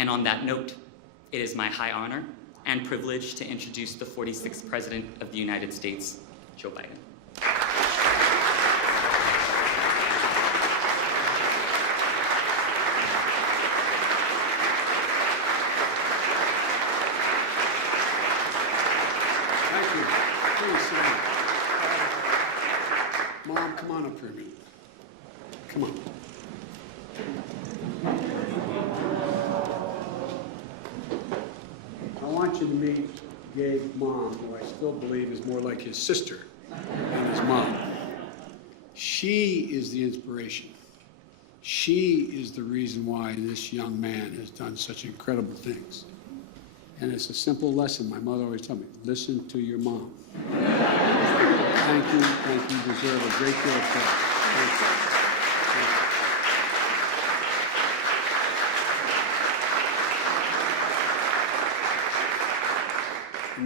And on that note, it is my high honor and privilege to introduce the 46th President of the United States, Joe Biden. Thank you. Please sit down. Mom, come on up here a minute. Come on. I want you to meet Gabe's mom, who I still believe is more like his sister than his mom. She is the inspiration. She is the reason why this young man has done such incredible things. And it's a simple lesson my mother always told me: listen to your mom. Thank you, thank you. You deserve a great deal of credit. Thank you.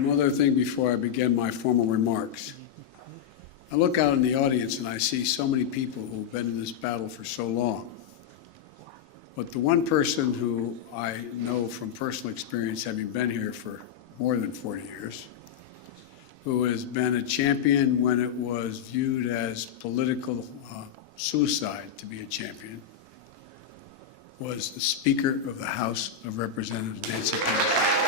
One other thing before I begin my formal remarks. I look out in the audience and I see so many people who've been in this battle for so long. But the one person who I know from personal experience, having been here for more than 40 years, who has been a champion when it was viewed as political suicide to be a champion, was the Speaker of the House of Representatives, Nancy Pelosi.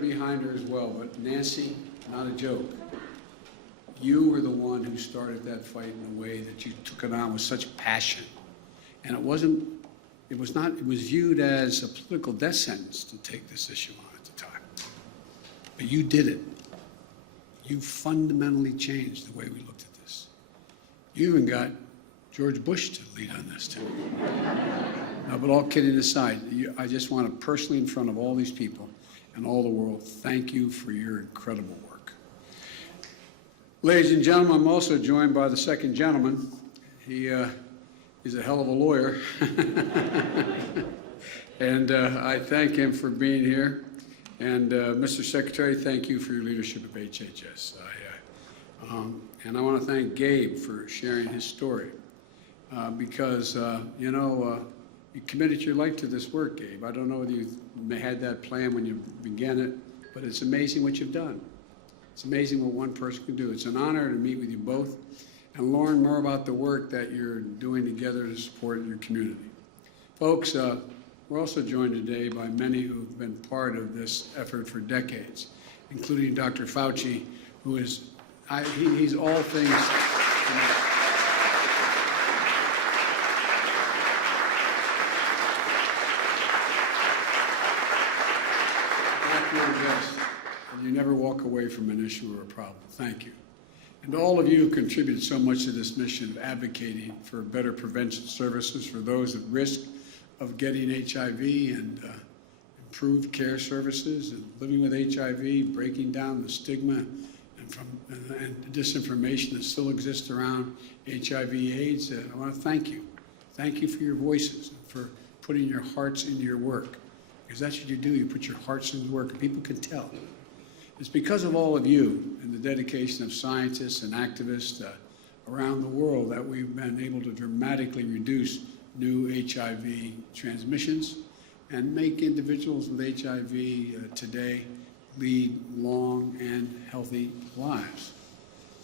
Behind her as well, but Nancy, not a joke. You were the one who started that fight in a way that you took it on with such passion. And it was viewed as a political death sentence to take this issue on at the time. But you did it. You fundamentally changed the way we looked at this. You even got George Bush to lead on this too. No, but all kidding aside, I just want to personally, in front of all these people and all the world, thank you for your incredible work. Ladies and gentlemen, I'm also joined by the second gentleman. He is a hell of a lawyer. And I thank him for being here. And Mr. Secretary, thank you for your leadership of HHS. And I want to thank Gabe for sharing his story. Because, you committed your life to this work, Gabe. I don't know whether you had that plan when you began it, but it's amazing what you've done. It's amazing what one person can do. It's an honor to meet with you both and learn more about the work that you're doing together to support your community. Folks, we're also joined today by many who've been part of this effort for decades, including Dr. Fauci, who is, he's all things. You never walk away from an issue or a problem. Thank you. And all of you who contributed so much to this mission of advocating for better prevention services for those at risk of getting HIV and improved care services and living with HIV, breaking down the stigma and disinformation that still exists around HIV/AIDS. I want to thank you. Thank you for your voices and for putting your hearts into your work. Because that's what you do. You put your hearts into work, and people can tell. It's because of all of you and the dedication of scientists and activists around the world that we've been able to dramatically reduce new HIV transmissions and make individuals with HIV today lead long and healthy lives.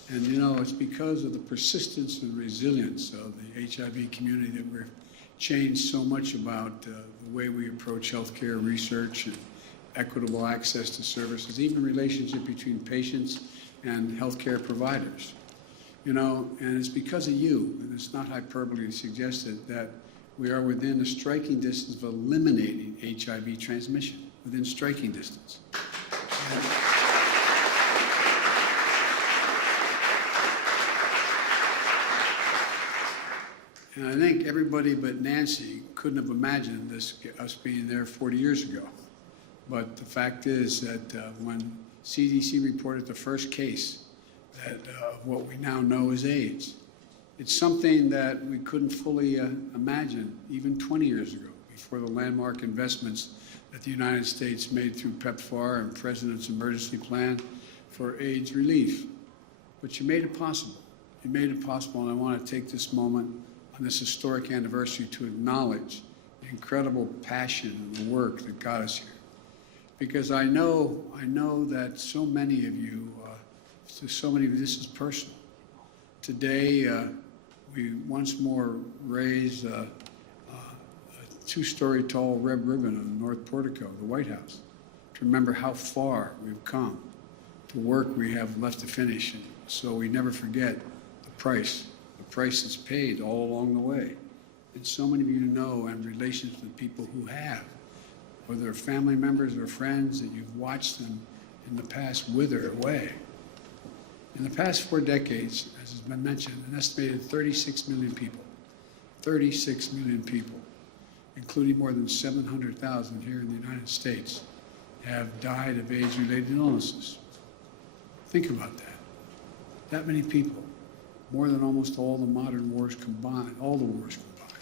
And it's because of the persistence and resilience of the HIV community that we've changed so much about the way we approach healthcare research and equitable access to services, even relationship between patients and healthcare providers. And it's because of you, and it's not hyperbole to suggest it, that we are within a striking distance of eliminating HIV transmission, within striking distance. And I think everybody but Nancy couldn't have imagined us being there 40 years ago. But the fact is that when CDC reported the first case of what we now know as AIDS, it's something that we couldn't fully imagine even 20 years ago, before the landmark investments that the United States made through PEPFAR and President's Emergency Plan for AIDS relief. But you made it possible. You made it possible, and I want to take this moment on this historic anniversary to acknowledge the incredible passion and the work that got us here. Because I know that so many of you, this is personal. Today, we once more raised a two-story tall red ribbon on the North Portico of the White House to remember how far we've come, the work we have left to finish, and so we never forget the price that's paid all along the way. And so many of you know and relations with people who have, whether they're family members or friends, that you've watched them in the past wither away. In the past 4 decades, as has been mentioned, an estimated 36 million people, including more than 700,000 here in the United States, have died of AIDS-related illnesses. Think about that. That many people, more than almost all the modern wars combined, all the wars combined.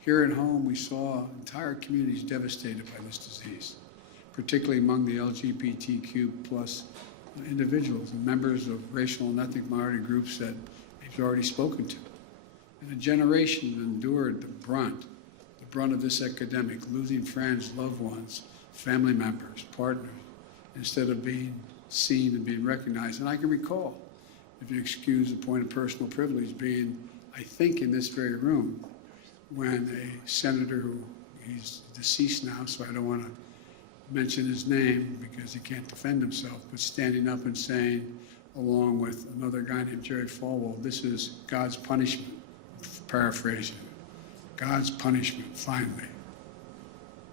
Here at home, we saw entire communities devastated by this disease, particularly among the LGBTQ plus individuals and members of racial and ethnic minority groups that he's already spoken to. And a generation that endured the brunt of this epidemic, losing friends, loved ones, family members, partners, instead of being seen and being recognized. And I can recall, if you excuse a point of personal privilege, being, I think, in this very room when a senator who, he's deceased now, so I don't want to mention his name because he can't defend himself, but standing up and saying, along with another guy named Jerry Falwell, this is God's punishment, paraphrasing, God's punishment, finally.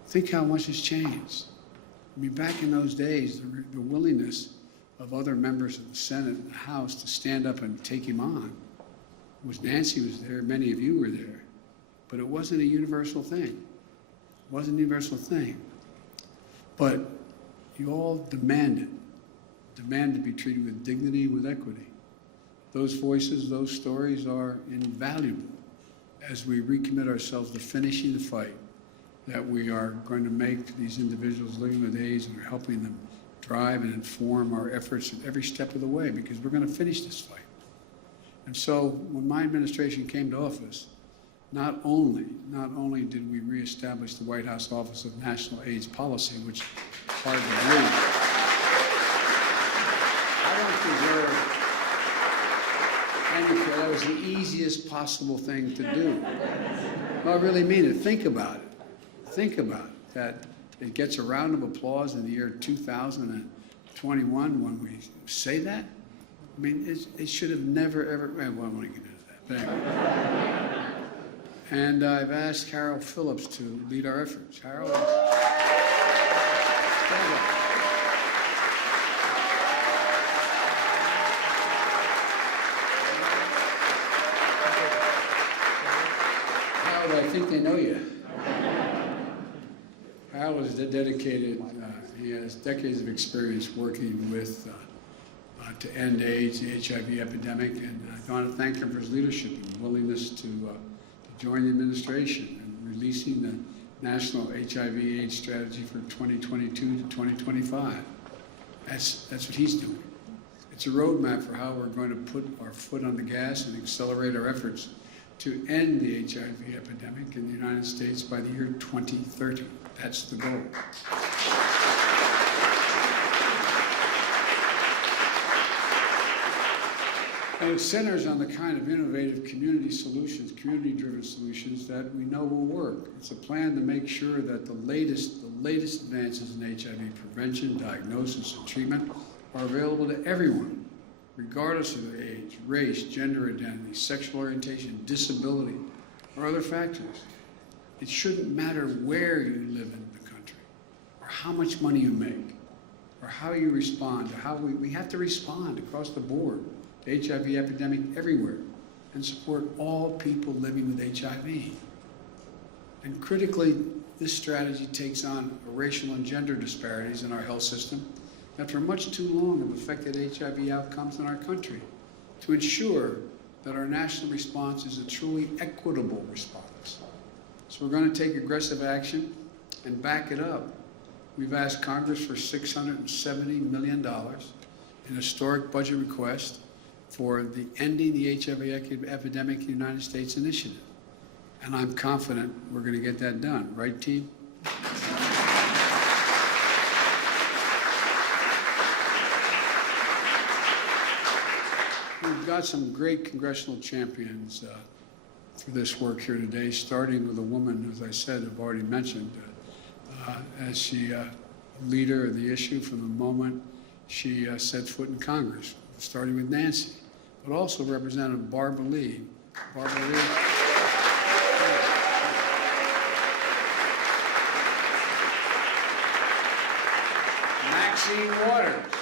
Think how much has changed. I mean, back in those days, the willingness of other members of the Senate and the House to stand up and take him on was, Nancy was there, many of you were there, but it wasn't a universal thing. It wasn't a universal thing. But you all demand to be treated with dignity, with equity. Those voices, those stories are invaluable as we recommit ourselves to finishing the fight that we are going to make these individuals living with AIDS, and are helping them drive and inform our efforts at every step of the way, because we're going to finish this fight. And so when my administration came to office, not only did we reestablish the White House Office of National AIDS Policy, which is hard to believe. I don't deserve any credit. That was the easiest possible thing to do. No, I really mean it. Think about it. Think about it, that it gets a round of applause in the year 2021 when we say that. I mean, it should have never, ever, well, I don't want to get into that, but anyway. And I've asked Harold Phillips to lead our efforts. Harold, stand up. Harold, I think they know you. Harold is dedicated, he has decades of experience working with, to end AIDS, the HIV epidemic, and I want to thank him for his leadership and willingness to join the administration and releasing the National HIV/AIDS Strategy for 2022 to 2025. That's what he's doing. It's a roadmap for how we're going to put our foot on the gas and accelerate our efforts to end the HIV epidemic in the United States by the year 2030. That's the goal. And it centers on the kind of innovative community solutions, community-driven solutions that we know will work. It's a plan to make sure that the latest advances in HIV prevention, diagnosis, and treatment are available to everyone, regardless of their age, race, gender identity, sexual orientation, disability, or other factors. It shouldn't matter where you live in the country, or how much money you make, or how you respond, or how we have to respond across the board. The HIV epidemic everywhere, and support all people living with HIV. And critically, this strategy takes on racial and gender disparities in our health system that for much too long have affected HIV outcomes in our country, to ensure that our national response is a truly equitable response. So we're going to take aggressive action and back it up. We've asked Congress for $670 million, an historic budget request for the Ending the HIV Epidemic in the United States initiative. And I'm confident we're going to get that done. Right, team? We've got some great congressional champions for this work here today, starting with a woman, as I said, I've already mentioned, as she leader of the issue from the moment she set foot in Congress, starting with Nancy, but also Representative Barbara Lee. Barbara Lee. Maxine Waters.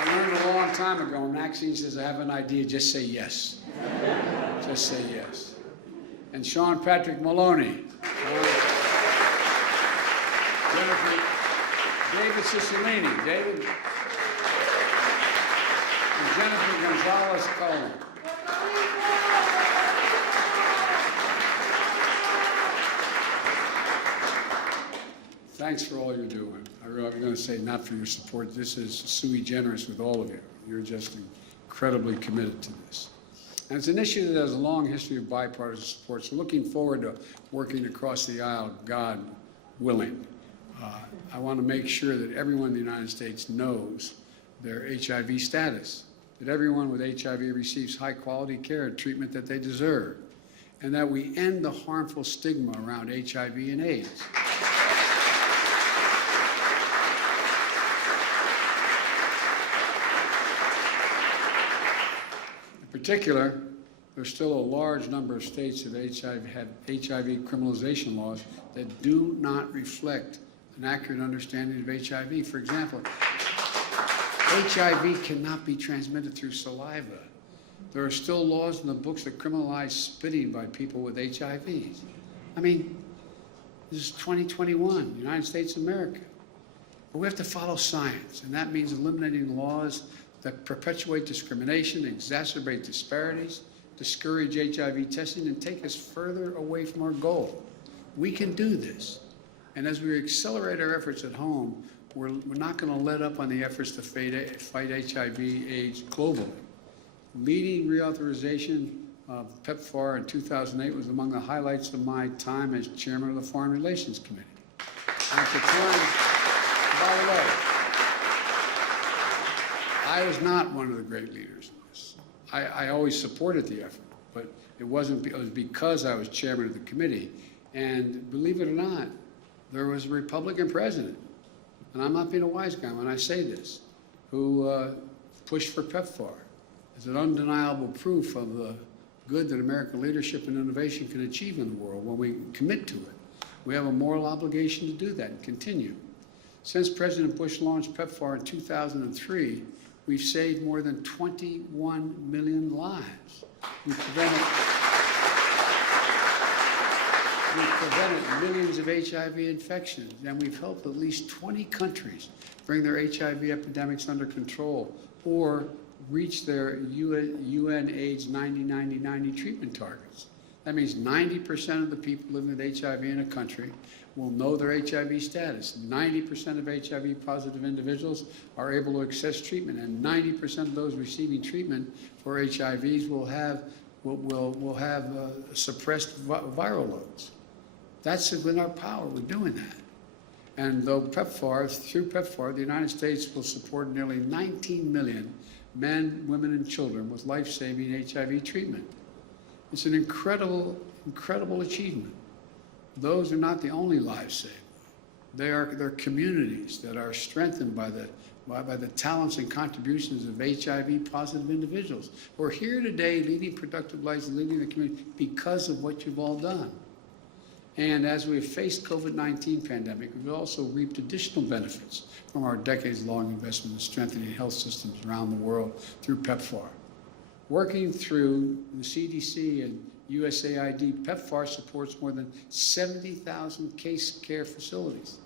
I learned a long time ago, Maxine says, I have an idea, just say yes. Just say yes. And Sean Patrick Maloney. Jennifer, David Cicilline. David. And Jennifer Gonzalez-Cohen. Thanks for all you're doing. I'm going to say not for your support. This is sui generis with all of you. You're just incredibly committed to this. And it's an issue that has a long history of bipartisan support, so looking forward to working across the aisle, God willing. I want to make sure that everyone in the United States knows their HIV status, that everyone with HIV receives high-quality care and treatment that they deserve, and that we end the harmful stigma around HIV and AIDS. In particular, there's still a large number of states that have HIV criminalization laws that do not reflect an accurate understanding of HIV. For example, HIV cannot be transmitted through saliva. There are still laws in the books that criminalize spitting by people with HIV. I mean, this is 2021, United States of America. But we have to follow science, and that means eliminating laws that perpetuate discrimination, exacerbate disparities, discourage HIV testing, and take us further away from our goal. We can do this. And as we accelerate our efforts at home, we're not going to let up on the efforts to fight HIV/AIDS globally. Leading reauthorization of PEPFAR in 2008 was among the highlights of my time as chairman of the Foreign Relations Committee. And at the time, by the way, I was not one of the great leaders in this. I always supported the effort, but it was because I was chairman of the committee. And believe it or not, there was a Republican president, and I'm not being a wise guy when I say this, who pushed for PEPFAR as an undeniable proof of the good that American leadership and innovation can achieve in the world when we commit to it. We have a moral obligation to do that and continue. Since President Bush launched PEPFAR in 2003, we've saved more than 21 million lives. We've prevented millions of HIV infections, and we've helped at least 20 countries bring their HIV epidemics under control or reach their UN AIDS 90-90-90 treatment targets. That means 90% of the people living with HIV in a country will know their HIV status. 90% of HIV-positive individuals are able to access treatment, and 90% of those receiving treatment for HIVs will have suppressed viral loads. That's within our power. We're doing that. And though through PEPFAR, the United States will support nearly 19 million men, women, and children with life-saving HIV treatment. It's an incredible, incredible achievement. Those are not the only lives saved. They're communities that are strengthened by the talents and contributions of HIV-positive individuals who are here today leading productive lives and leading the community because of what you've all done. And as we have faced COVID-19 pandemic, we've also reaped additional benefits from our decades-long investment in strengthening health systems around the world through PEPFAR. Working through the CDC and USAID, PEPFAR supports more than 70,000 case care facilities,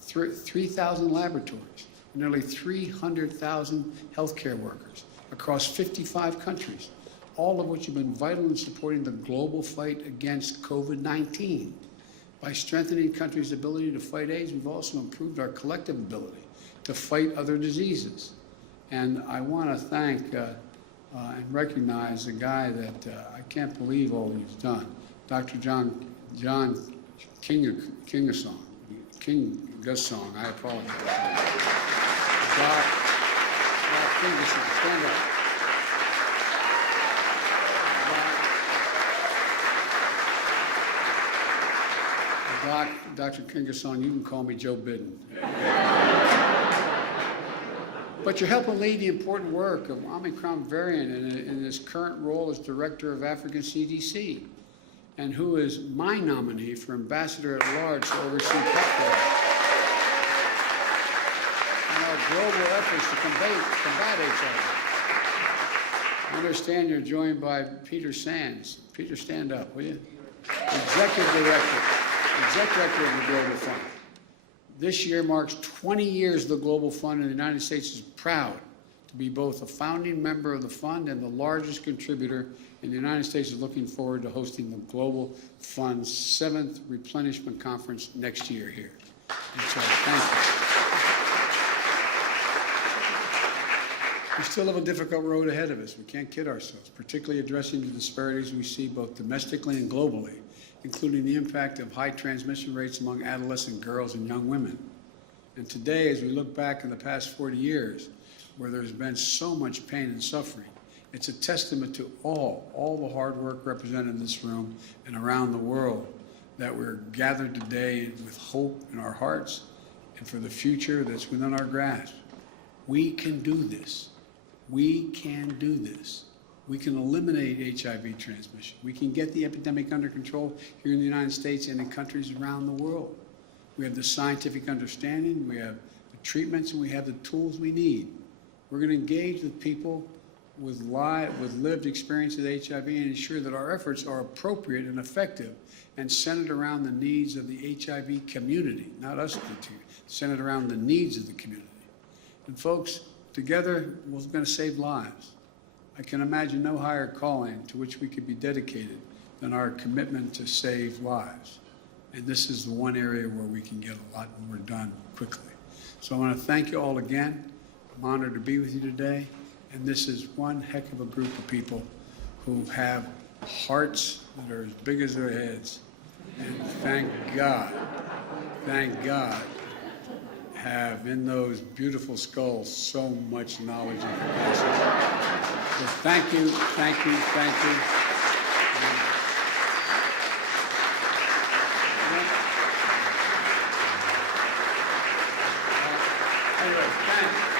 3,000 laboratories, and nearly 300,000 healthcare workers across 55 countries, all of which have been vital in supporting the global fight against COVID-19. By strengthening countries' ability to fight AIDS, we've also improved our collective ability to fight other diseases. And I want to thank and recognize a guy that I can't believe all he's done, Dr. John Kingasong, I apologize. Doc Kingasong, stand up. Dr. Kingasong, you can call me Joe Biden. But you're helping lead the important work of Omicron variant in his current role as Director of African CDC, and who is my nominee for Ambassador at Large to oversee PEPFAR and our global efforts to combat HIV. I understand you're joined by Peter Sands. Peter, stand up, will you? Executive Director of the Global Fund. This year marks 20 years the Global Fund, and the United States is proud to be both a founding member of the fund and the largest contributor, and the United States is looking forward to hosting the Global Fund's 7th Replenishment Conference next year here. And so, thank you. We still have a difficult road ahead of us. We can't kid ourselves, particularly addressing the disparities we see both domestically and globally, including the impact of high transmission rates among adolescent girls and young women. And today, as we look back in the past 40 years, where there's been so much pain and suffering, it's a testament to all the hard work represented in this room and around the world, that we're gathered today with hope in our hearts and for the future that's within our grasp. We can do this. We can do this. We can eliminate HIV transmission. We can get the epidemic under control here in the United States and in countries around the world. We have the scientific understanding, we have the treatments, and we have the tools we need. We're going to engage with people with lived experience with HIV and ensure that our efforts are appropriate and effective and centered around the needs of the HIV community, not us, centered around the needs of the community. And folks, together, we're going to save lives. I can imagine no higher calling to which we could be dedicated than our commitment to save lives. And this is the one area where we can get a lot more done quickly. So I want to thank you all again. I'm honored to be with you today. And this is one heck of a group of people who have hearts that are as big as their heads. And thank God, have in those beautiful skulls so much knowledge and capacity. So thank you. Anyway, thanks.